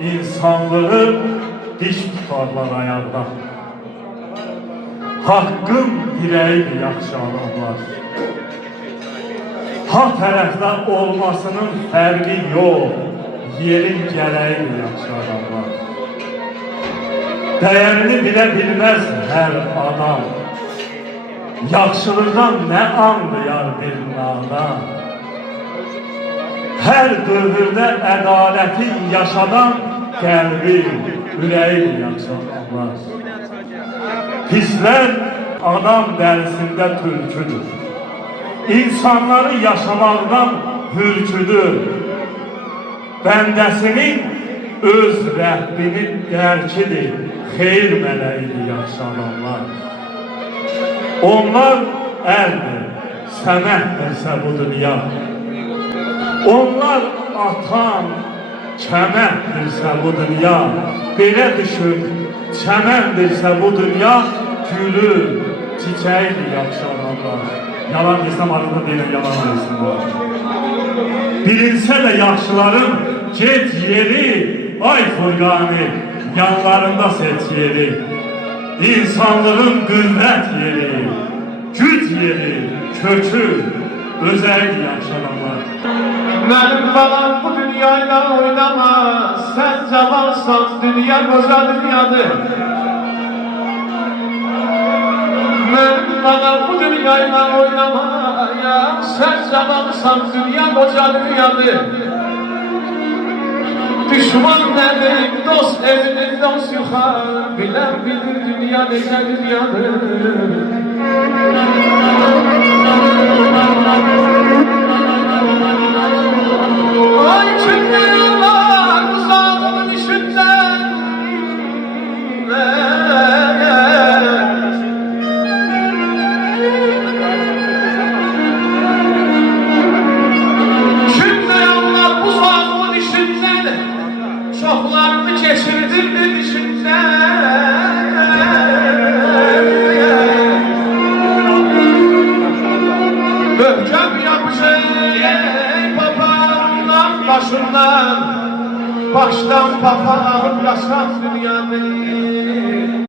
insanlığı diş tutarlar ayaqda. Haqqın dirəyidir yaxşı adamlar. Ha tərəfdə olmasının fərqi yox, yerin gərəyidir yaxşı adamlar. Dəyərini bilə bilməz hər adam, yaxşılıqdan nə anlayar bir nadan. Hər dövrdə ədaləti yaşadan qəlbi, ürəyidir yaxşı adamlar. Pislər adam dərisində türküdür. İnsanları yaşamaqdan hürküdür. Bəndəsinin öz Rəbbinin dərkidir. Xeyr mələyidir yaxşı adamlar. Onlar ərdir, səməhdirsə bu dünya. Onlar atan, kəməhdirsə bu dünya. Belə düşün, çəməndirsə bu dünya, gülü, çiçəyidir yaxşı adamlar. Yalan desəm arada deyilən yalan desinlər. Bilinsə də yaxşıların gec yeri, ay Furqani, yanlarında seç yeri. İnsanlığın qüvvət yeri, güc yeri, kökü, özəydi yaxşı adamlar. Mənim balam bu dünyayla oynamaz, sən cavansan, dünya qoca dünyadır. Mənim balam bu dünyayla oynamaz, sən cavansan, dünya qoca dünyadır. Düşman nədir, dost evidir, dost yuxar, bilən bilir dünya necə dünyadır. Ay kimdir yollar uzağının işindən, kimdir yollar uzağının işindən, çoxlarını keçirdim bir işindən. Möhkəm yapışır başından, baştan papağın yaşat dünyanı.